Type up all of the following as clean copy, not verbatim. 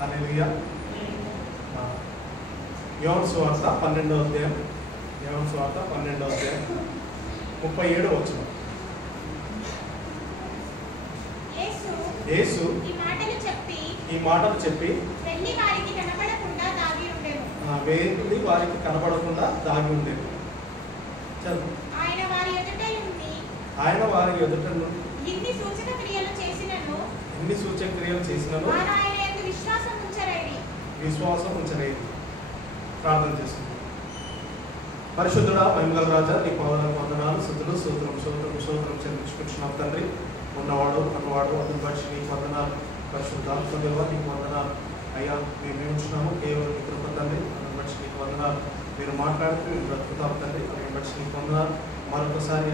హల్లెలూయా. యోహాను సువార్త 12వ అధ్యాయం, యోహాను సువార్త 12వ అధ్యాయం 37వ వచనం. యేసు ఈ మాటలు చెప్పి వెళ్ళి వారికి కనబడకుండా దాగి ఉండేది. ఆయన వారి ఎదుట ఎన్ని సూచక క్రియలు చేసినను విశ్వాసం ఉంచలేదు. ప్రార్థన చేస్తుంది. పరిశుద్ధుడా, మహిమగల రాజా, నీ పాదాలకు వందనాలు, స్తుతులు, స్తోత్రం చెల్లించుకుంటున్నాం తండ్రి. ఉన్నవాడు అన్నవాడు అందుని బట్టి నీకు వందనాలు. పరిశుద్ధాత్మ దేవా, నీకు వందనాలు అయ్యా. మేము ఉంచున్నాము కేవలం నీ కృప తండ్రి. అందుని బట్టి నీకు వందనాలు. మీరు మాట్లాడుతూ మీరు బ్రతుకుతాం తండ్రి. అందుని బట్టి నీకు వందనాలు. మరొకసారి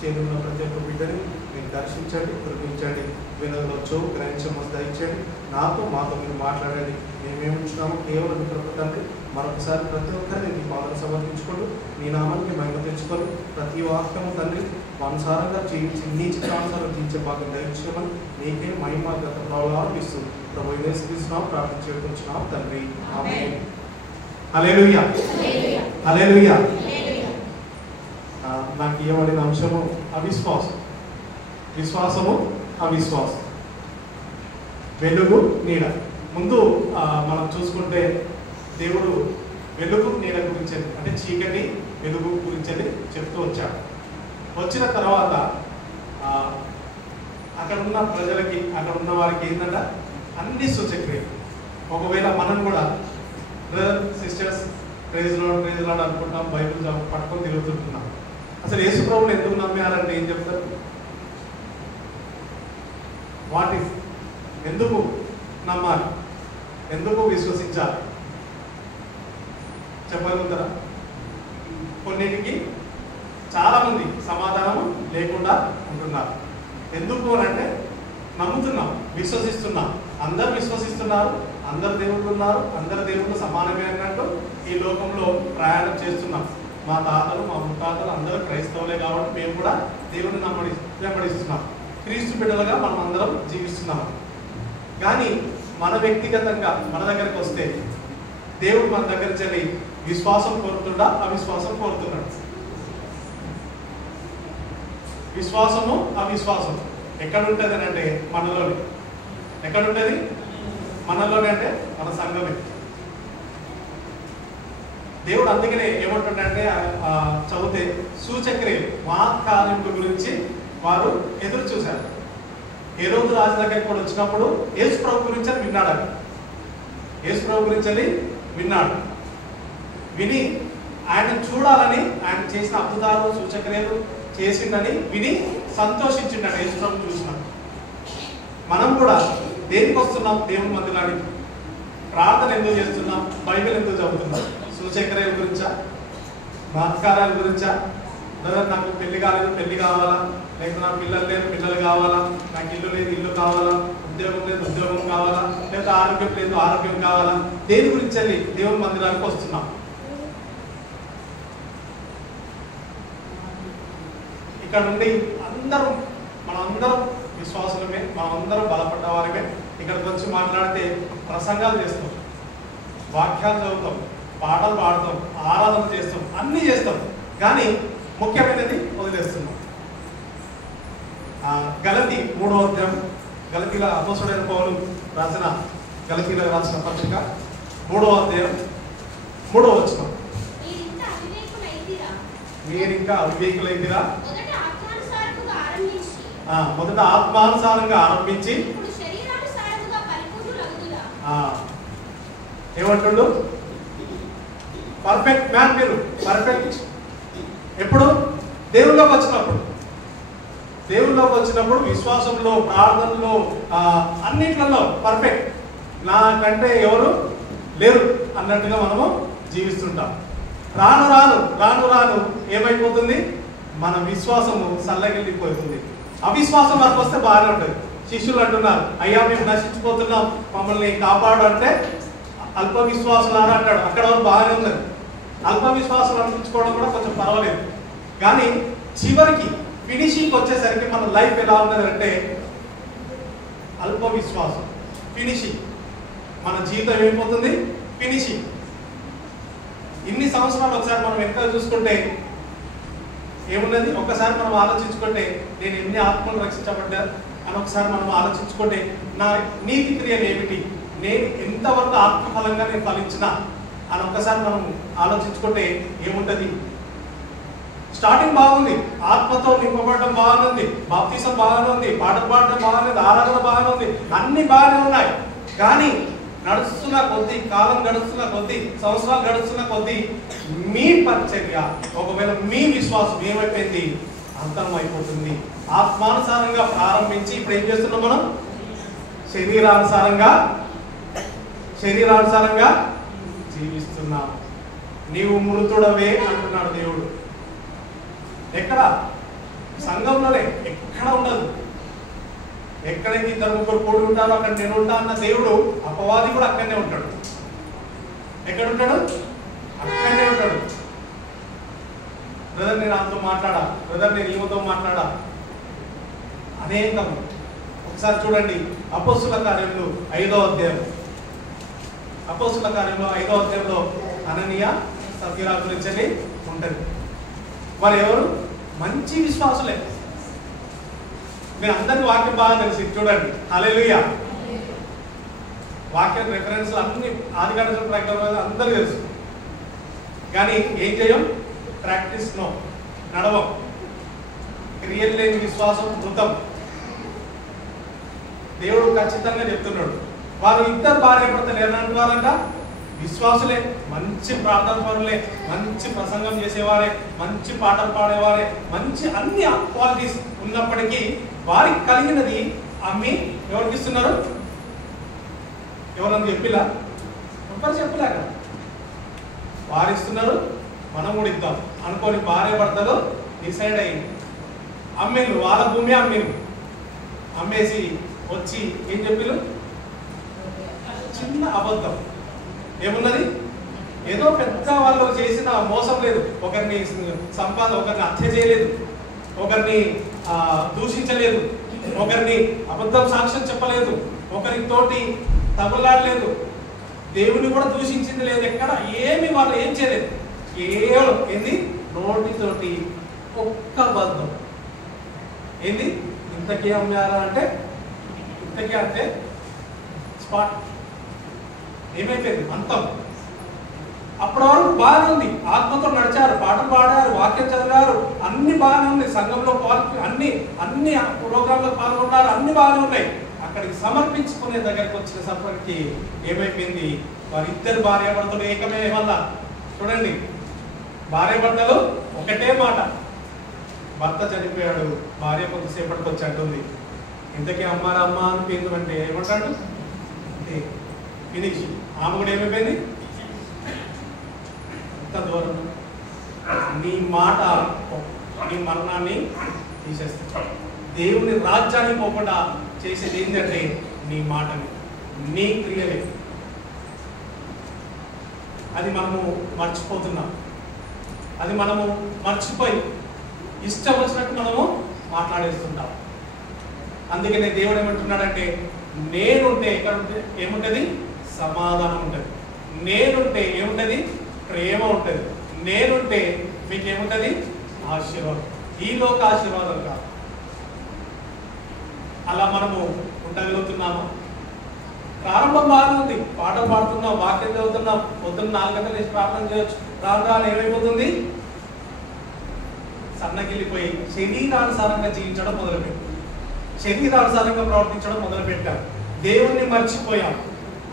చేరున్న ప్రతి ఒక్క బిడ్డని మీరు దర్శించండి, కృపించండి. వినవచ్చు, గ్రహించమని దయచేయండి. మాతో మీరు మాట్లాడండి. మేమేమి ఉంచున్నాము కేవలం మీ కృప తండ్రి. మరొకసారి ప్రతి ఒక్కరిని నీ పాదం సమర్పించుకోండి. నీ నామానికి మహిమ తెచ్చుకొని ప్రతి వాక్యము తండ్రి అనుసారంగా జీవించి నీ చిత్రానుసారం జీవించే భాగం దయచేయమని నీకే మహిమ గత ప్రభావాలు ఇస్తుంది. ప్రభు యేసుక్రీస్తునామమున ప్రార్థన చేస్తున్నాం తండ్రి. ఆమేన్. హల్లెలూయా, హల్లెలూయా. నాకు ఇవ్వబడిన అంశము అవిశ్వాసం. విశ్వాసము, అవిశ్వాసం, వెలుగు, నీడ. ముందు మనం చూసుకుంటే దేవుడు వెలుగు నీడ గురించి, అంటే చీకటి వెలుగు గురించి చెప్తూ వచ్చాడు. వచ్చిన తర్వాత అక్కడ ఉన్న ప్రజలకి, అక్కడ ఉన్న వారికి ఏంటంటే అన్ని సూచక్రియలు. ఒకవేళ మనం కూడా బ్రదర్ సిస్టర్స్ ప్రైజ్ లార్డ్ అనుకుంటాం, బైబిల్ పట్టుకొని తిరుగుతుంటున్నాం. అసలు యేసు ప్రభువుని ఎందుకు నమ్మారంటే ఏం చెప్తారు? వాట్ ఇఫ్, ఎందుకు నమ్మాలి, ఎందుకు విశ్వసించాలి చెప్పగలుగుతారా? కొన్నిటికి చాలామంది సమాధానం లేకుండా ఉంటున్నారు. ఎందుకు అంటే నమ్ముతున్నాం, విశ్వసిస్తున్నాం. అందరు విశ్వసిస్తున్నారు, అందరు దేవుళ్ళు ఉన్నారు, అందరు దేవుళ్ళు సమానమే అన్నట్టు ఈ లోకంలో ప్రయాణం చేస్తున్నాం. మా తాతలు, మా ముత్తాతలు అందరూ క్రైస్తవులే కాబట్టి మేము కూడా దేవుని వెంబడిస్తున్నాం. క్రీస్తు బిడ్డలుగా మనం అందరం జీవిస్తున్నాం. కానీ మన వ్యక్తిగతంగా మన దగ్గరికి వస్తే దేవుడు మన దగ్గర చెల్లి విశ్వాసం కోరుతుండా, అవిశ్వాసం కోరుతున్నాడు? విశ్వాసము, అవిశ్వాసం ఎక్కడ ఉంటుంది అని అంటే మనలోనే. ఎక్కడ ఉంటుంది? మనలోనే, అంటే మన సంఘమే. దేవుడు అందుకనే ఏమంటుండే చదివితే సూచక్రియలు, మహత్కార్యముల గురించి వారు ఎదురు చూశారు. ఏ రోజు రాజు దగ్గరికి కూడా వచ్చినప్పుడు యేసు ప్రభు గురించి అని విన్నాడు. యేసు ప్రభు గురించి అని విన్నాడు. విని ఆయన చూడాలని, ఆయన చేసిన అద్భుతాలు సూచక్రియలు చేసిందని విని సంతోషించిండు యేసు ప్రభు చూసినాడు. మనం కూడా దేనికి వస్తున్నాం? దేవుని మందిరానికి. ప్రార్థన ఎందుకు చేస్తున్నాం? బైబిల్ ఎందుకు చదువుతున్నాం? సూచక్రియల గురించా, మహత్కారాల గురించా? బ్రదర్ నాకు పెళ్లి కాలేదు, పెళ్లి కావాలా? లేకపోతే నాకు పిల్లలు లేదు, పిల్లలు కావాలా? నాకు ఇల్లు లేదు, ఇల్లు కావాలా? ఉద్యోగం లేదు, ఉద్యోగం కావాలా? లేకపోతే ఆరోగ్యం లేదు, ఆరోగ్యం కావాలా? దేని గురించి వెళ్ళి దేవుని మందిరానికి వస్తున్నాం? ఇక్కడ నుండి మనందరం విశ్వాసులమే, మనందరం బలపడ్డ వారిమే. ఇక్కడికి వచ్చి మాట్లాడితే ప్రసంగాలు చేస్తాం, వాక్యాలు చదువుతాం, పాటలు పాడతాం, ఆరాధన చేస్తాం, అన్నీ చేస్తాం. కానీ ముఖ్యమైనది వదిలేస్తున్నాం. గలతీ 3వ అధ్యాయం, గలతీల అపోస్తలుడైన పౌలు రాసిన గలతీలకు రాసిన పత్రిక 3వ అధ్యాయం 3వ వచనం. మీరింకా అవివేకులైతిరా, మొదట ఆత్మానుసారంగా ఆరంభించి ఏమంటుండు? Perfect man. మీరు పర్ఫెక్ట్ ఎప్పుడు? దేవుళ్ళలోకి వచ్చినప్పుడు. దేవుళ్ళలోకి వచ్చినప్పుడు విశ్వాసంలో, ప్రార్థనలో, అన్నిట్లలో పర్ఫెక్ట్. నాకంటే ఎవరు లేరు అన్నట్టుగా మనము జీవిస్తుంటాం. రాను రాను రాను రాను ఏమైపోతుంది? మన విశ్వాసము సల్లగిల్లిపోతుంది. అవిశ్వాసం వరకు వస్తే బాగానే ఉంటుంది. శిష్యులు అంటున్నారు, అయ్యా మేము నశించిపోతున్నాం, మమ్మల్ని కాపాడు అంటే అల్ప విశ్వాసులారా అంటాడు. అక్కడ వరకు బాగానే ఉన్నది. అల్ప విశ్వాసాలు అనిపించుకోవడం కూడా కొంచెం పర్వాలేదు. కానీ చివరికి ఫినిషింగ్ వచ్చేసరికి మన లైఫ్ ఎలా ఉన్నదంటే అల్ప విశ్వాసం. ఫినిషింగ్ మన జీవితం ఏమైపోతుంది? ఫినిషింగ్. ఇన్ని సంవత్సరాలు ఒకసారి మనం వెనకాల చూసుకుంటే ఏమున్నది? ఒకసారి మనం ఆలోచించుకుంటే నేను ఎన్ని ఆత్మలు రక్షించబడ్డా అని ఒకసారి మనం ఆలోచించుకుంటే నా నీతి క్రియలు ఏమిటి, నేను ఎంతవరకు ఆత్మఫలంగా నేను ఫలించిన అని ఒక్కసారి మనం ఆలోచించుకుంటే ఏముంటది? స్టార్టింగ్ బాగుంది, ఆత్మతో నింపబడడం బాగానుంది, బాప్తిసం బాగానే ఉంది, పాటలు పాడడం బాగానే ఉంది, ఆరాధన బాగానే ఉంది, అన్ని బాగానే ఉన్నాయి. కానీ నడుస్తున్న కొద్దీ, కాలం గడుస్తున్న కొద్దీ, సంవత్సరాలు గడుస్తున్న కొద్దీ మీ పరిచర్య, ఒకవేళ మీ విశ్వాసం ఏమైపోయింది? అంతరం అయిపోతుంది. ఆత్మానుసారంగా ప్రారంభించి ఇప్పుడు ఏం చేస్తున్నాం మనం? శరీరానుసారంగా జీవిస్తున్నాం. నీవు మృతుడవే అంటున్నాడు దేవుడు. ఎక్కడ? సంఘంలోనే. ఎక్కడ ఉండదు. ఎక్కడికి ఇద్దరు ముగ్గురు కూడి ఉంటారో అక్కడ నేను ఉంటా అన్న దేవుడు, అపవాది కూడా అక్కడనే ఉంటాడు. ఎక్కడ ఉంటాడు? అక్కడనే ఉంటాడు. బ్రదర్ నేను అంతా మాట్లాడా, బ్రదర్ నేను ఈమెతో మాట్లాడా, అనేకం. ఒకసారి చూడండి అపోస్తుల కార్యంలో 5వ అధ్యాయం. అపోస్తుల కార్యంలో 5వ అధ్యాయంలో అననీయ సఫీరా గురించి ఉంటుంది. వారు ఎవరు? మంచి విశ్వాసులే. మీరు అందరి వాక్యం బాగా తెలిసి చూడండి. హల్లెలూయా. వాక్యం రెఫరెన్స్లు అన్ని ఆదికాండం ప్రకారం అందరికీ తెలుసు. కానీ ఏం చేయం? ప్రాక్టీస్ నో, నడవం. క్రియలు లేని విశ్వాసం మృతం. దేవుడు ఖచ్చితంగా చెప్తున్నాడు. వారు ఇద్దరు భార్య భర్తలు ఏమంటున్నారంట? విశ్వాసులే, మంచి ప్రార్థన పరులే, మంచి ప్రసంగం చేసేవారే, మంచి పాటలు పాడేవారే, మంచి అన్ని క్వాలిటీస్ ఉన్నప్పటికీ వారికి కలిగినది అమ్మి ఎవరికి ఇస్తున్నారు? ఎవరన్నా చెప్పిలా? ఎవరు చెప్పలేక వారు ఇస్తున్నారు, మనం కూడా ఇద్దాం అనుకోని భార్య భర్తలు డిసైడ్ అయ్యింది. అమ్మిలు, వాళ్ళ భూమి అమ్మిలు. అమ్మేసి వచ్చి ఏం చెప్పిలు? చిన్న అబద్ధం. ఏమున్నది? ఏదో పెద్ద వాళ్ళు చేసిన మోసం లేదు. ఒకరిని ఒకరిని హత్య చేయలేదు, ఒకరిని దూషించలేదు, ఒకరిని అబద్ధం సాక్ష్యం చెప్పలేదు, ఒకరితోటి తగులాడలేదు, దేవుని కూడా దూషించింది లేదు. ఎక్కడ ఏమి వాళ్ళు ఏం చేయలేదు. కేవలం ఏంది? నోటితోటి ఒక్క అబద్ధం. ఏంది? ఇంతకీ అమ్మారా అంటే ఇంతకీ అంటే స్పాట్ ఏమైపోయింది? అంతం. అప్పటి వరకు బాగానే ఉంది. ఆత్మతో నడిచారు, పాటలు పాడారు, వాక్యం చదివారు, అన్ని బాగానే ఉంది. సంఘంలో అన్ని ప్రోగ్రాంలో పాల్గొన్నారు, అన్ని బాగానే ఉన్నాయి. అక్కడికి సమర్పించుకునే దగ్గరికి వచ్చిన సఫర్కి ఏమైపోయింది? వారిద్దరు భార్యాభర్తలు ఏకమే వల్ల చూడండి, భార్యాభర్తలు ఒకటే మాట. భర్త చనిపోయాడు, భార్య కొంతసేపటికి వచ్చి అంటుంది, ఇంతకీ అమ్మారా అమ్మ అనిపోయింది అంటే ఏమంటాడు? అంటే ఫినిష్. ఆమె కూడా ఏమైపోయింది? ఎంత దూరం. నీ మాట నీ మరణాన్ని తీసేస్తుంది. దేవుని రాజ్యాన్ని పోకుండా చేసేది ఏంటంటే నీ మాటని, నీ క్రియలే. అది మనము మర్చిపోతున్నాం. అది మనము మర్చిపోయి ఇష్టం వచ్చినట్టు మనము మాట్లాడేస్తుంటాం. అందుకనే దేవుడు ఏమంటున్నాడంటే, నేనుంటే ఎక్కడ ఏముంటుంది? సమాధానం ఉంటుంది. నేనుంటే ఏముంటుంది? ప్రేమ ఉంటుంది. నేనుంటే మీకు ఏముంటుంది? ఆశీర్వాదం. ఈ లోక ఆశీర్వాదం కాదు. అలా మనము ఉండగలుగుతున్నామా? ప్రారంభం బాగానే ఉంది, పాటలు పాడుతున్నాం, వాక్యం చదువుతున్నాం, పొద్దున్న 4 గంటల నుంచి ప్రార్థన చేయొచ్చు. రాను ఏమైపోతుంది? సన్నగిల్లిపోయి శరీరానుసారంగా జీవించడం మొదలుపెట్టాం, శరీరానుసారంగా ప్రవర్తించడం మొదలుపెట్టాం, దేవుణ్ణి మర్చిపోయాం.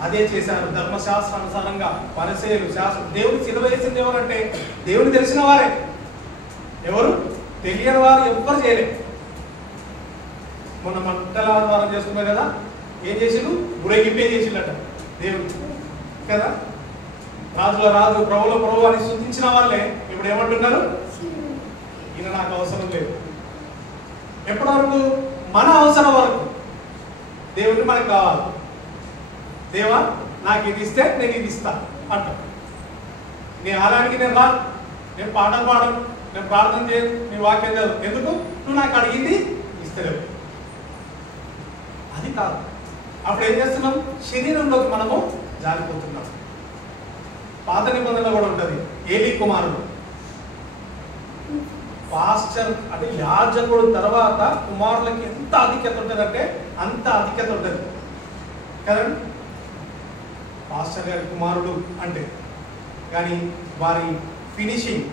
అదే చేశారు ధర్మశాస్త్రానుసారంగా పరిసయ్యులు, శాస్త్రం. దేవుని సిలువ వేసింది ఎవరంటే దేవుని తెలిసిన వారే. ఎవరు? తెలియని వారు ఎవ్వరు చేయలేదు. మొన్న మంటలాధారం చేసుకున్నారు కదా, ఏం చేసిండు? ఊరేగింపే చేసిండట దేవుడు కదా. రాజుల రాజు, ప్రభుల ప్రభు అని స్తుతించిన వాళ్ళే ఇప్పుడు ఏమంటున్నారు? ఈయన నాకు అవసరం లేదు. ఎప్పటి వరకు? మన అవసరం వరకు. దేవుడిని మనకు కావాలి. దేవా నాకు ఇది ఇస్తే నేను ఇది ఇస్తా అంట. నీ ఆలయానికి నేను రాను, నేను పాటలు పాడను, నేను ప్రార్థన చేయను, నీ వాక్యం చదువు, ఎందుకు నువ్వు నాకు అడిగింది ఇస్తలేవు. అది కాదు. అప్పుడు ఏం చేస్తున్నాం? శరీరంలోకి మనము జారిపోతున్నాం. పాత నిబంధనలో కూడా ఉంటుంది. ఏలీ కుమారుడు పాస్టర్ అంటే యాజకుడు తర్వాత కుమారులకి ఎంత ఆధిక్యత ఉంటుంది అంటే అంత ఆధిక్యత ఉంటుంది కదండి. పాస్టర్ గారి కుమారుడు అంటే కానీ వారి ఫినిషింగ్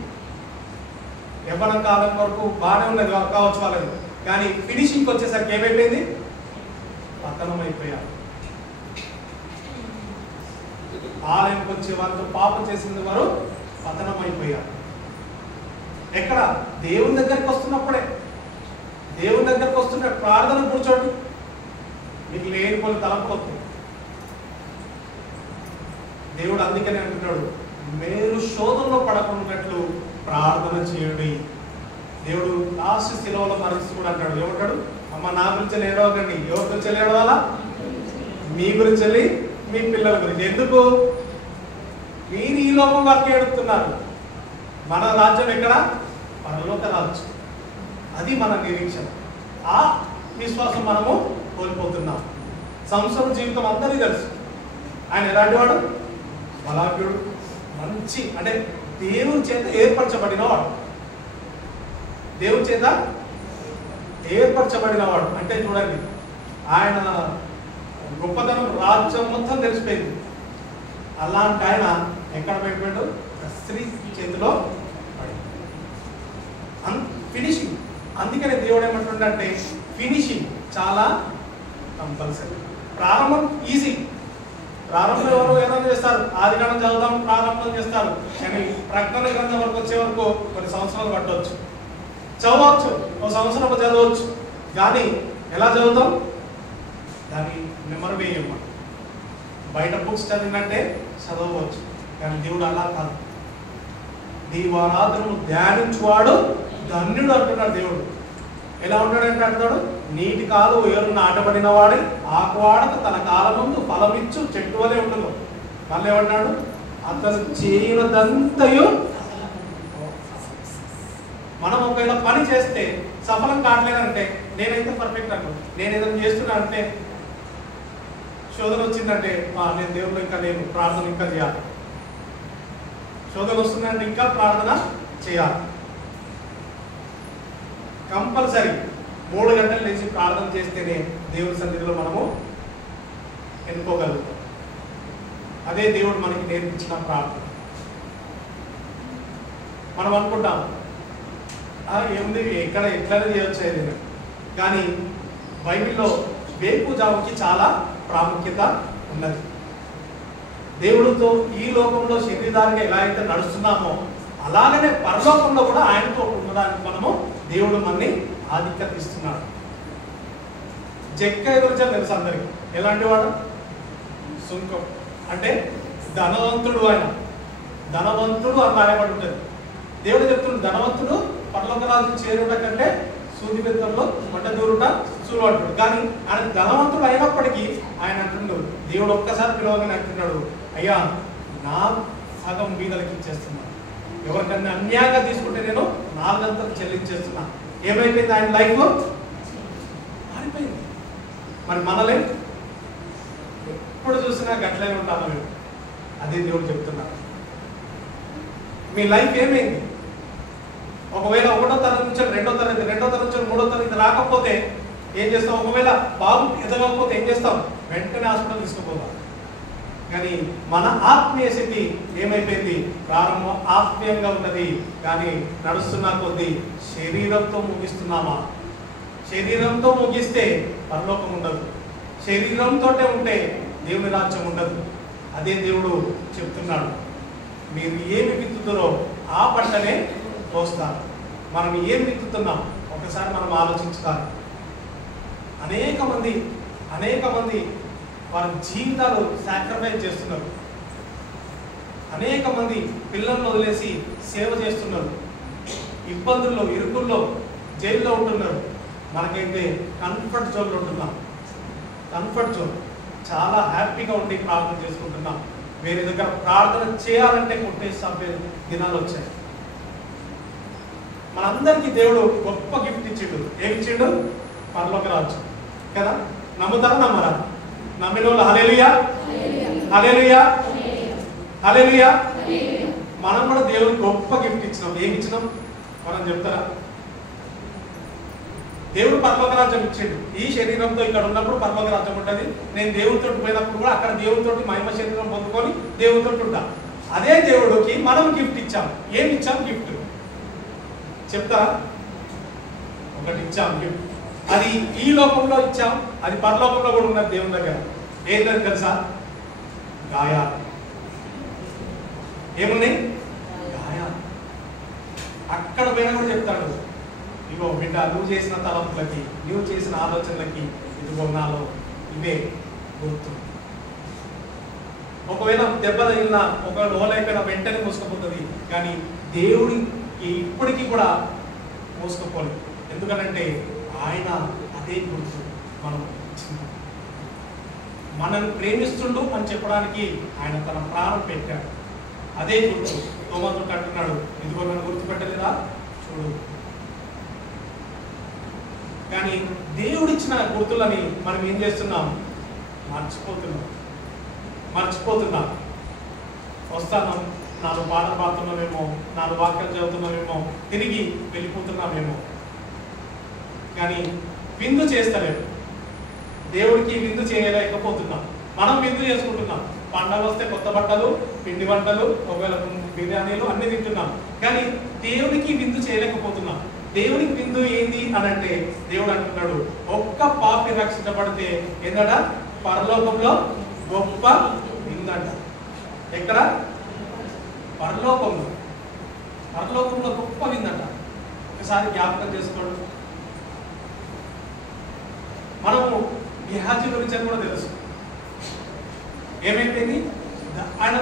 యవ్వన కాలం వరకు బాగానే ఉన్నది కావచ్చు వాళ్ళది, కానీ ఫినిషింగ్కి వచ్చేసరికి ఏమైపోయింది? పతనం అయిపోయారు. ఆలయంకి వచ్చే వారితో పాపం చేసింది వారు పతనం అయిపోయారు. ఎక్కడ? దేవుని దగ్గరికి వస్తున్నప్పుడే. దేవుని దగ్గరికి వస్తున్న ప్రార్థన కూర్చోండి, మీకు లేని కొన్ని తలంపులు వస్తాయి. దేవుడు అందుకనే అంటున్నాడు, మీరు శోధనలో పడకున్నట్లు ప్రార్థన చేయండి. దేవుడు లాస్ట్ శిలువలో మరణిస్తూ కూడా అంటాడు, ఏమంటాడు? అమ్మ నా గురించి ఏడవకండి. ఎవరి గురించి ఏడవాలా? మీ గురించి, మీ పిల్లల గురించి. ఎందుకు? మీరు ఈ లోకం వరకు ఏడుతున్నారు. మన రాజ్యం ఎక్కడ? పరలోక రాజ్యం. అది మన నిరీక్షణ. ఆ విశ్వాసం మనము కోల్పోతున్నాం. సంవత్సరం జీవితం అందరికీ తెలుసు. ఆయన ఎలాంటి వాడు? బలాఢ్యుడు, మంచి, అంటే దేవుని చేత ఏర్పరచబడినవాడు. దేవుని చేత ఏర్పరచబడినవాడు అంటే చూడండి, ఆయన గొప్పతనం రాజ్యం మొత్తం తెలిసిపోయింది. అలాంటి ఆయన ఎక్కడ పెట్టాడు? స్త్రీ చేతిలో ఫినిషింగ్. అందుకనే దేవుడు ఏమంటుండంటే ఫినిషింగ్ చాలా కంపల్సరీ. ప్రారంభం ఈజీ. ప్రారంభం ఎవరు ఏదైనా చేస్తారు, ఆదికాండం చదువుదాం ప్రారంభం చేస్తారు, కానీ ప్రకటన గ్రంథం వరకు వచ్చే వరకు కొన్ని సంవత్సరాలు పట్టవచ్చు. చదవచ్చు, ఒక సంవత్సరం చదవచ్చు, కానీ ఎలా చదువుతాం? దాన్ని మెమరీ వేయమ్మ. బయట బుక్స్ చదివినట్టే చదవచ్చు, కానీ దేవుడు అలా కాదు. దీవారాధనను ధ్యానించువాడు ధన్యుడు అంటున్నాడు దేవుడు. ఎలా ఉంటాడంటే అంటాడు, నీటి కాలు ఏరు నాటబడిన వాడి ఆకువాడక తన కాలం ముందు ఫలమిచ్చు చెట్టు వలె ఉండదు. మళ్ళీ ఏమన్నాడు? అతను చేయనదంతయు. మనం ఒకవేళ పని చేస్తే సఫలం కావట్లేదంటే నేనైతే పర్ఫెక్ట్ అనుకో, నేను ఏదైనా చేస్తున్నా అంటే శోధన వచ్చిందంటే నేను దేవుడు ఇంకా నేను ప్రార్థన ఇంకా చేయాలి. శోధన వస్తుందంటే ఇంకా ప్రార్థన చేయాలి. కంపల్సరీ 3 గంటలు లేచి ప్రార్థన చేస్తేనే దేవుని సన్నిధిలో మనము ఎన్నుకోగలుగుతాం. అదే దేవుడు మనకి నేర్పించిన ప్రార్థన. మనం అనుకుంటాం ఏముంది ఎక్కడ ఎట్లనే చేయొచ్చు, కానీ బైబిల్లో వేకుజాముకి చాలా ప్రాముఖ్యత ఉన్నది. దేవుడితో ఈ లోకంలో శరీరానికి ఎలా అయితే నడుస్తున్నామో అలాగనే పరలోకంలో కూడా ఆయనతో ఉండడానికి మనము దేవుడు మనని ఆధిక్యత ఇస్తున్నాడు. జక్కయ్య గురించి తెలుసు అందరికి. ఎలాంటి వాడు? సుంకం అంటే ధనవంతుడు. ఆయన ధనవంతుడు అని రాయబడి ఉంటుంది. దేవుడు చెప్తున్నాడు, ధనవంతుడు పరలోక రాజు చేరుట కంటే సూది బెత్తంలో మంట దూరుట చూడబడ్డాడు. కానీ ఆయన ధనవంతుడు అయినప్పటికీ ఆయన అంటున్నాడు, దేవుడు ఒక్కసారి పిలవగానే అంటున్నాడు, అయ్యా నా సగం వీళ్ళకి ఇచ్చేస్తున్నాను, ఎవరికన్నా అన్యాయంగా తీసుకుంటే నేను 4 అంతలు చెల్లించేస్తున్నా. ఏమైపోయింది? ఆయన లైఫ్ మారిపోయింది. మరి మనలే ఎప్పుడు చూసినా గట్లే ఉంటాను మేము. అదే దేవుడు చెప్తున్నారు, మీ లైఫ్ ఏమైంది? ఒకవేళ 1వ తరగతి నుంచి 2వ తరగతి, 2వ తరగతి నుంచి 3వ తరగతి రాకపోతే ఏం చేస్తాం? ఒకవేళ బాబు ఎదగకపోతే ఏం చేస్తాం? వెంటనే హాస్పిటల్ తీసుకుపోతాం. కానీ మన ఆత్మీయ స్థితి ఏమైపోయింది? ప్రారంభం ఆత్మీయంగా ఉన్నది, కానీ నడుస్తున్నా కొద్దీ శరీరంతో ముగిస్తున్నామా? శరీరంతో ముగిస్తే పరలోకం ఉండదు. శరీరంతో ఉంటే దేవుని రాజ్యం ఉండదు. అదే దేవుడు చెప్తున్నాడు, మీరు ఏమి విత్తుతారో ఆ పంటనే కోస్తారు. మనం ఏం విత్తుతున్నాం ఒకసారి మనం ఆలోచించుతారు. అనేక మంది వారి జీవితాలు సాక్రిఫైస్ చేస్తున్నారు. అనేక మంది పిల్లలను వదిలేసి సేవ చేస్తున్నారు. ఇబ్బందుల్లో, ఇరుకుల్లో, జైల్లో ఉంటున్నారు. మనకైతే కంఫర్ట్ జోన్లో ఉంటున్నాం. కంఫర్ట్ జోన్ చాలా హ్యాపీగా ఉండి ప్రార్థన చేసుకుంటున్నాం. వేరే దగ్గర ప్రార్థన చేయాలంటే కొట్టేసి చంపే దినాలు వచ్చాయి. మనందరికీ దేవుడు గొప్ప గిఫ్ట్ ఇచ్చిండు. ఏమి ఇచ్చిండు? పరలోక రాజ్యం కదా. నమ్ముతారా నమ్మరా? నమ్మిన వాళ్ళు హల్లెలూయా, హల్లెలూయా, హల్లెలూయా. మనం కూడా దేవుడికి గొప్ప గిఫ్ట్ ఇచ్చినాం. ఏమి ఇచ్చినాం మనం చెప్తారా? దేవుడు పరలోక రాజ్యం ఇచ్చిండు. ఈ శరీరంతో ఇక్కడ ఉన్నప్పుడు పరలోక రాజ్యం ఉంటుంది. నేను దేవుడితో పోయినప్పుడు కూడా అక్కడ దేవుడితో మహిమ శరీరం పొందుకొని దేవుడితో ఉంటా. అదే దేవుడికి మనం గిఫ్ట్ ఇచ్చాం. ఏమి ఇచ్చాం గిఫ్ట్ చెప్తారా? ఒకటి ఇచ్చాం గిఫ్ట్. అది ఈ లోకంలో ఇచ్చాం, అది పరలోకంలో కూడా ఉన్నది దేవుని దగ్గర. ఏంటని తెలుసా? గాయాలు. ఏమున్నాయి? గాయాలు. అక్కడ పోయినా కూడా చెప్తాడు, ఇగో బిడ్డ, నువ్వు చేసిన తలంపులకి, నువ్వు చేసిన ఆలోచనలకి ఇదిగో నాలో ఇవే గుర్తు. ఒకవేళ దెబ్బ తగిలిన, ఒకవేళ లోలైపోయినా వెంటనే మూసుకుపోతుంది, కానీ దేవుడికి ఇప్పటికీ కూడా మూసుకుపోలేదు. ఎందుకనంటే ఆయన అదే గుర్తు మనం ఇచ్చింది. మనల్ని ప్రేమిస్తుండు అని చెప్పడానికి ఆయన తన ప్రాణం పెట్టాడు. అదే గుర్తు. తోమాతో అంటున్నాడు, ఇదిగో నన్ను గుర్తుపెట్టలేదా చూడు. కానీ దేవుడిచ్చిన గుర్తులని మనం ఏం చేస్తున్నాం? మర్చిపోతున్నాం. వస్తాను, 4 పాటలు పాడుతున్నామేమో, 4 వాక్యాలు చదువుతున్నామేమో, తిరిగి వెళ్ళిపోతున్నామేమో, కానీ విందు చేస్తలేము. దేవుడికి విందు చేయలేకపోతున్నాం. మనం విందు చేసుకుంటున్నాం. పండగ వస్తే కొత్త బట్టలు, పిండి వంటలు, ఒకవేళ బిర్యానీలు అన్ని తింటున్నాం, కానీ దేవుడికి విందు చేయలేకపోతున్నాం. దేవునికి విందు ఏంది అని అంటే దేవుడు అంటున్నాడు, ఒక్క పాపి రక్షించబడితే ఏందట? పరలోకంలో గొప్ప విందంట. ఎక్కడ? పరలోకంలో. పరలోకంలో గొప్ప విందంట. ఒకసారి జ్ఞాపకం చేసుకోండి. మనము గెహాజీ గురించి కూడా తెలుసు. ఏమైపోయింది? ఆయన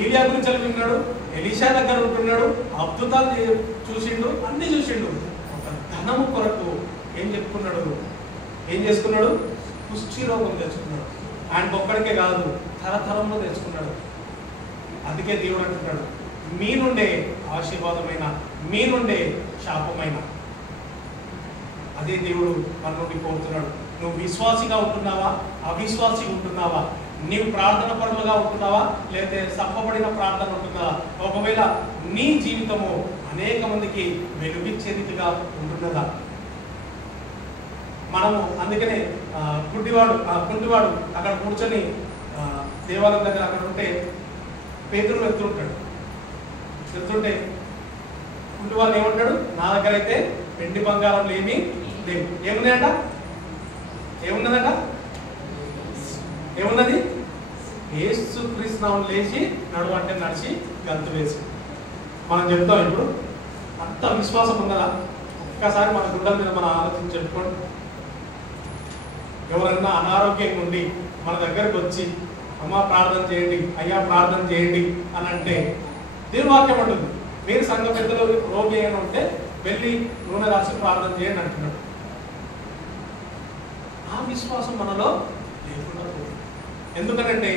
ఏలియా గురించి విన్నాడు, ఎలీషా దగ్గర ఉంటున్నాడు, అద్భుతాలు చూసిండు, అన్ని చూసిండు. ఒక ధనము కొరకు ఏం చేసుకున్నాడు? కుష్ఠీ రోగం తెచ్చుకున్నాడు. ఆయనకు ఒక్కడికే కాదు, తరతరంలో తెచ్చుకున్నాడు. అందుకే దేవుడు అంటున్నాడు, మీ నుండే ఆశీర్వాదమైన, మీ నుండే శాపమైన. అదే దేవుడు మన నుండి కోరుతున్నాడు. నువ్వు విశ్వాసిగా ఉంటున్నావా, అవిశ్వాసి ఉంటున్నావా? నీవు ప్రార్థన పరులుగా ఉంటున్నావా, లేకపోతే సంపబడిన ప్రార్థన ఉంటున్నావా? ఒకవేళ నీ జీవితము అనేక మందికి వెలుగిచ్చే రీతిగా ఉంటున్నదా? మనము అందుకనే కుంటివాడు అక్కడ కూర్చొని దేవాలయం దగ్గర అక్కడ ఉంటే పేతురు వెళ్తుంటే కుంటివాడు ఏమంటాడు? నా దగ్గర అయితే వెండి బంగారం ఏమీ లేవు. ఏమున్నది? యేసుక్రీస్తు నామమున లేచి నడువు అంటే నడిచి గంతు వేసి. మనం చెప్తాం ఇప్పుడు, అంత విశ్వాసం ఉన్నదా? ఒక్కసారి మన గుండెల మీద మనం ఆలోచించి చెప్పుకోండి. ఎవరన్నా అనారోగ్యంగా ఉండి మన దగ్గరకు వచ్చి, అమ్మ ప్రార్థన చేయండి, అయ్యా ప్రార్థన చేయండి అని అంటే దేవుని వాక్యం ఉంటుంది, మీరు సంఘ పెద్దలు రోగి అయినా ఉంటే వెళ్ళి నూనె రాసి ప్రార్థన చేయండి అంటున్నాడు. ఆ విశ్వాసం మనలో లేకుండా పోతుంది. ఎందుకంటే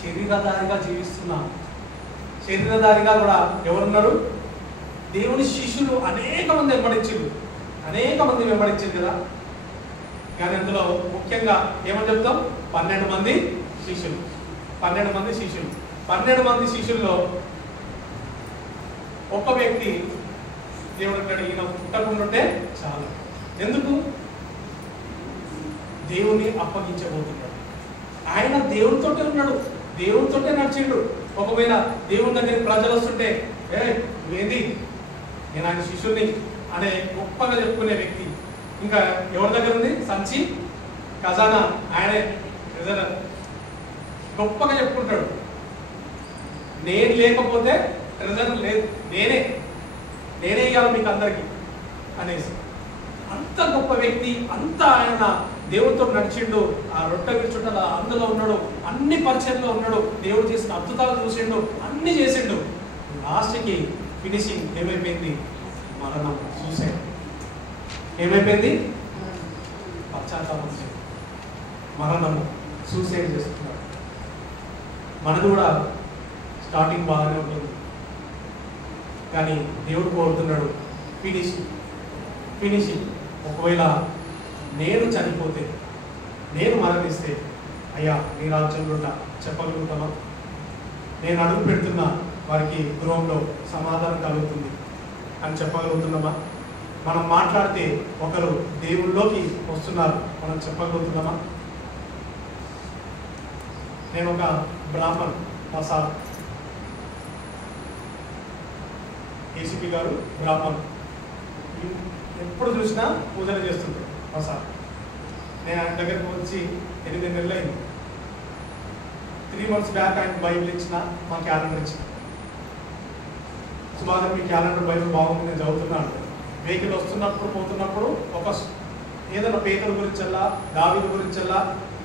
శరీరధారిగా జీవిస్తున్నాం. శరీరధారిగా కూడా ఎవరున్నారు? దేవుని శిష్యులు అనేక మంది వెంబడించారు కదా. కానీ అందులో ముఖ్యంగా ఏమని చెప్తాం? 12 మంది శిష్యులు. 12 మంది శిష్యుల్లో ఒక్క వ్యక్తి దేవుడు అన్నాడు, ఈయన పుట్టకుండాంటే చాలు. ఎందుకు? దేవుని అప్పగించబోతున్నాడు. ఆయన దేవుడితోటే ఉన్నాడు, దేవుడితోటే నడిచిండు. ఒకవేళ దేవుని దగ్గర ప్రజలు వస్తుంటే, ఏంది నేను ఆయన శిష్యుని అనే గొప్పగా చెప్పుకునే వ్యక్తి. ఇంకా ఎవరి దగ్గర ఉంది? సంచి ఖజానా ఆయనే గొప్పగా చెప్పుకుంటాడు. నేను లేకపోతే ట్రెజర్ లేదు, నేనే ఇవ్వాలి మీకు అందరికి అనేసి. అంత గొప్ప వ్యక్తి, అంత ఆయన దేవుడితో నడిచిండు. ఆ రొట్టె విరుచుట అందులో ఉన్నాడు, అన్ని పరిచయంలో ఉన్నాడు, దేవుడు చేసిన అద్భుతాలు చూసిండు, అన్ని చేసిండు. లాస్ట్కి ఫినిషింగ్ ఏమైపోయింది? మరణం, సూసైడ్. ఏమైపోయింది? పశ్చాత్తాపం, మరణము, సూసైడ్ చేస్తున్నాడు. మనది కూడా స్టార్టింగ్ బాగానే ఉంటుంది, కానీ దేవుడు కోరుతున్నాడు, ఫినిషింగ్. ఒకవేళ నేను చనిపోతే, నేను మరణిస్తే, అయ్యా నీ రాజ్యంలో చెప్పగలుగుతామా? నేను అడుగు పెడుతున్నా వారికి గృహంలో సమాధానం కలుగుతుంది అని చెప్పగలుగుతున్నామా? మనం మాట్లాడితే ఒకరు దేవుళ్ళలోకి వస్తున్నారు మనం చెప్పగలుగుతున్నామా? నేను ఒక బ్రాహ్మణ్, మా సార్ ఏసీపీ గారు బ్రాహ్మణ్, ఎప్పుడు చూసినా పూజలు చేస్తుంటారు మా సార్. నేను ఆయన దగ్గరకు వచ్చి 8 నెలలు అయింది. 3 months బ్యాక్ ఆయన బైబిల్ ఇచ్చిన, మా క్యాలెండర్ ఇచ్చిన. సుమారు మీ క్యాలెండర్ బైబిల్ బాగుంది, నేను చదువుతున్నాను. వెహికల్ వస్తున్నప్పుడు పోతున్నప్పుడు ఒక ఏదైనా పేతుల గురించల్లా, దావీదు గురించల్లా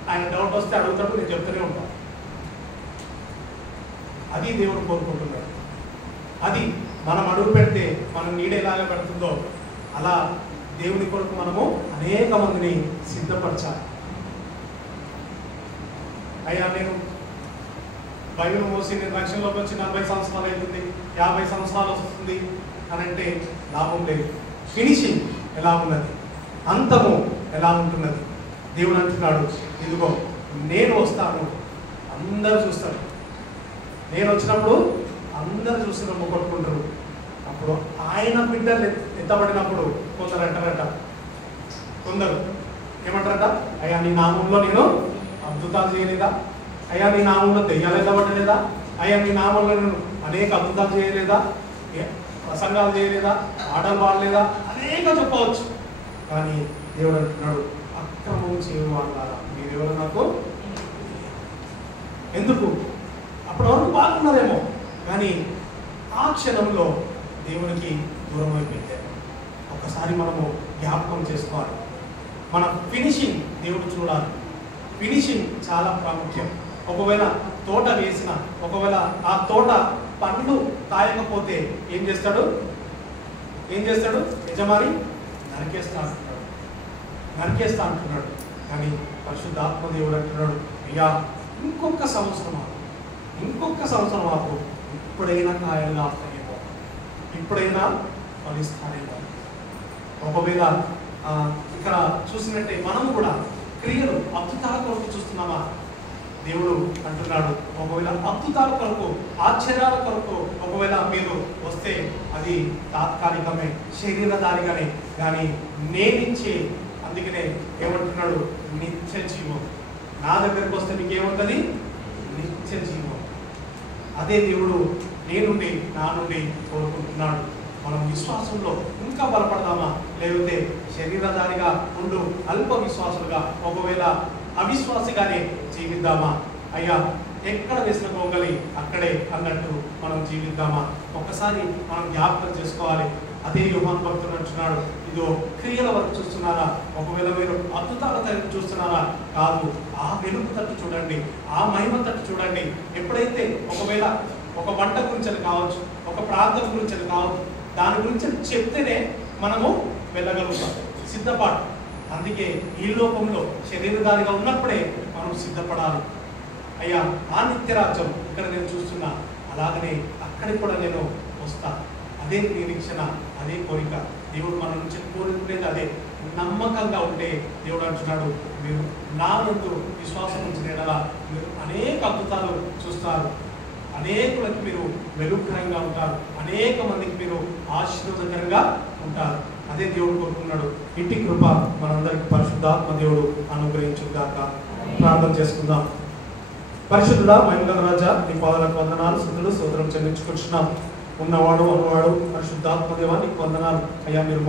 ఆయన డౌట్ వస్తే అడుగుతాడు, నేను చెప్తూనే ఉంటాను. అది దేవుడు కోరుకుంటున్నాడు. అది మనం అడుగు పెడితే మనం నీడేలాగా పెడుతుందో అలా దేవుని కొరకు మనము అనేక మందిని సిద్ధపరచాలి. అయ్యా నేను బైబిల్ మోసి నేను రక్షణలోకి వచ్చి 40 సంవత్సరాలు అవుతుంది, 50 సంవత్సరాలు వస్తుంది అని అంటే లాభం లేదు. ఫినిషింగ్ ఎలా ఉన్నది, అంతము ఎలా ఉంటున్నది? దేవుడు అంటున్నాడు, ఇదిగో నేను వస్తాను, అందరూ చూస్తారు. నేను వచ్చినప్పుడు అందరూ చూసి నమ్ము కొట్టుకుంటారు. అప్పుడు ఆయన బిడ్డలు ఎత్తబడినప్పుడు కొందరు అంటారట, కొందరు ఏమంటారట, అయ్యా నీ నామంలో నేను అద్భుతాలు చేయలేదా? అయ్యా నీ నామంలో దెయ్యాలు ఎత్తబడలేదా? అయ్యా నీ నామంలో నేను అనేక అద్భుతాలు చేయలేదా? ప్రసంగాలు చేయలేదా? ఆటలు పాడలేదా? అనేక చెప్పవచ్చు. కానీ దేవుడు అంటున్నాడు, అక్రమం చేయవాళ్ళారా మీరెవరు నాకు ఎందుకు? అప్పటి వరకు బాగున్నారేమో, కానీ ఆ క్షణంలో దేవునికి దూరం అయిపోయింది. ఒకసారి మనము జ్ఞాపకం చేసుకోవాలి. మన ఫినిషింగ్ దేవుడు చూడాలి. ఫినిషింగ్ చాలా ప్రాముఖ్యం. ఒకవేళ తోట వేసిన, ఒకవేళ ఆ తోట పండ్లు కాయకపోతే ఏం చేస్తాడు? యజమాని నరికేస్తా అంటున్నాడు. కానీ పరిశుద్ధాత్మ దేవుడు అంటున్నాడు, అయ్యా ఇంకొక సంవత్సరం ఆపు, ఇప్పుడైనా కాయలు కాస్తాయేమో, ఇప్పుడైనా ఫలిస్తానేమో. ఒకవేళ ఇక్కడ చూసినట్టే మనం కూడా క్రియలు అద్భుతాల కొరకు చూస్తున్నామా? దేవుడు అంటున్నాడు, ఒకవేళ అద్భుతాల కొరకు, ఆశ్చర్యాల కొరకు ఒకవేళ మీరు వస్తే అది తాత్కాలికమే, శరీరధారిగానే, కానీ నేనిచ్చే, అందుకనే ఏమంటున్నాడు, నిత్య జీవం. నా దగ్గరికి వస్తే మీకు ఏముంటుంది? నిత్య జీవం. అదే దేవుడు నా నుండి కోరుకుంటున్నాడు. మనం విశ్వాసంలో ఇంకా బలపడదామా, లేకపోతే శరీరధారిగా ఉండు అల్ప విశ్వాసులుగా, ఒకవేళ అవిశ్వాసిగానే జీవిద్దామా? అయ్యా ఎక్కడ వేసిన గొంగలి అక్కడే అన్నట్టు మనం జీవిద్దామా? ఒకసారి మనం జ్ఞాపకం చేసుకోవాలి. అదే యోహాను భక్తుడు అంటున్నాడు, ఇదో క్రియల వరకు చూస్తున్నారా? ఒకవేళ మీరు అద్భుతాల తట్టు చూస్తున్నారా? కాదు, ఆ వెలుగు తట్టు చూడండి, ఆ మహిమ తట్టు చూడండి. ఎప్పుడైతే ఒకవేళ ఒక వంట గురించి కావచ్చు, ఒక ప్రాంతం గురించి కావచ్చు, దాని గురించి చెప్తేనే మనము వెళ్ళగలుగుతాం. సిద్ధపాటు. అందుకే ఈ లోకంలో శరీరధారిగా ఉన్నప్పుడే మనం సిద్ధపడాలి. అయ్యా ఆ నిత్యరాజ్యం ఇక్కడ నేను చూస్తున్నా, అలాగనే అక్కడికి కూడా నేను వస్తా. అదే నిరీక్షణ, అదే కోరిక. దేవుడు మన నుంచి కోరుకునేది అదే. నమ్మకంగా ఉంటే దేవుడు అంటున్నాడు, మీరు నా యందు విశ్వాసం ఉంచిన ఎడల మీరు అనేక అద్భుతాలు చూస్తారు, అనేకులకు మీరు వెలుగుకరంగా ఉంటారు, అనేక మందికి మీరు ఆశీర్వాదకరంగా ఉంటారు. అదే దేవుడు కోరుకున్నాడు. ఇంటి కృప మనందరికి పరిశుద్ధాత్మ దేవుడు అనుగ్రహించుగాక. ప్రార్థన చేసుకుందాం. పరిశుద్ధుడా, మహిమగల రాజా, నీ పాదాలకు వందనాలు, స్తుతులు, స్తోత్రం చెల్లించుకుంటున్నాం. ఉన్నవాడు, అన్నవాడు, పరిశుద్ధాత్మ దేవా నీకు వందనాలు. అయ్యా మీరు